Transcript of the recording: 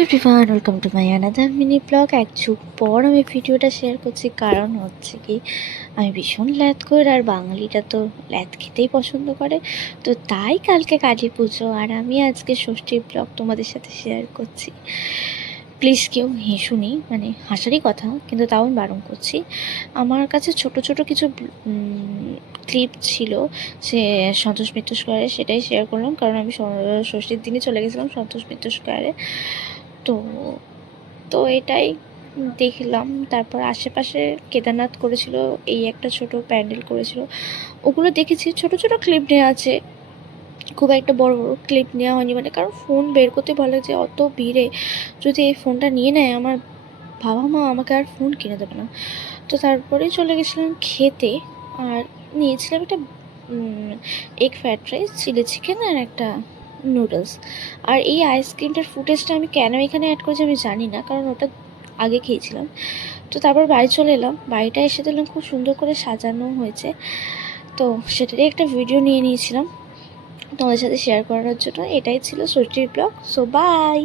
Everyone welcome to my another mini blog. এক যুগ পর আমি ভিডিওটা শেয়ার করছি, কারণ হচ্ছে কি আমি ভীষণ ল্যাদ আর বাঙালিটা তো ল্যাদ খেতেই পছন্দ করে। তো তাই কালকে কালী পুজো আর আমি আজকে ষষ্ঠীর ব্লগ তোমাদের সাথে শেয়ার করছি। প্লিজ কেউ হেসুনি, মানে হাসারই কথা, কিন্তু তাও আমি বারণ করছি। আমার কাছে ছোট ছোট কিছু ক্লিপ ছিল সে সন্তোষ মিত্র স্কোয়ারে, সেটাই শেয়ার করলাম, কারণ আমি ষষ্ঠীর দিনই চলে গেছিলাম সন্তোষ মিত্র স্কোয়ারে। তো তো এটাই দেখলাম। তারপর আশেপাশে কেদারনাথ করেছিল, এই একটা ছোট প্যান্ডেল করেছিল, ওগুলো দেখেছি। ছোট ছোট ক্লিপ নেওয়া আছে, খুব একটা বড় বড় ক্লিপ নেওয়া হয়নি, মানে কারণ ফোন বের করতে ভালো লাগছে। অত ভিড়ে যদি এই ফোনটা নিয়ে নেয়, আমার বাবা মা আমাকে আর ফোন কিনে দেবে না। তো তারপরে চলে গেছিলাম খেতে, আর নিয়েছিলাম একটা egg fried rice, chilli chicken আর একটা নুডলস। আর এই আইসক্রিমটার ফুটেজটা আমি কেন এখানে অ্যাড করেছি আমি জানি না, কারণ ওটা আগে খেয়েছিলাম। তো তারপর বাড়ি চলে এলাম, বাড়িটা এসে দেখলাম খুব সুন্দর করে সাজানো হয়েছে, তো সেটারই একটা ভিডিও নিয়ে নিয়েছিলাম তোমাদের সাথে শেয়ার করার জন্য। এটাই ছিল ষষ্ঠীর ব্লগ। So by.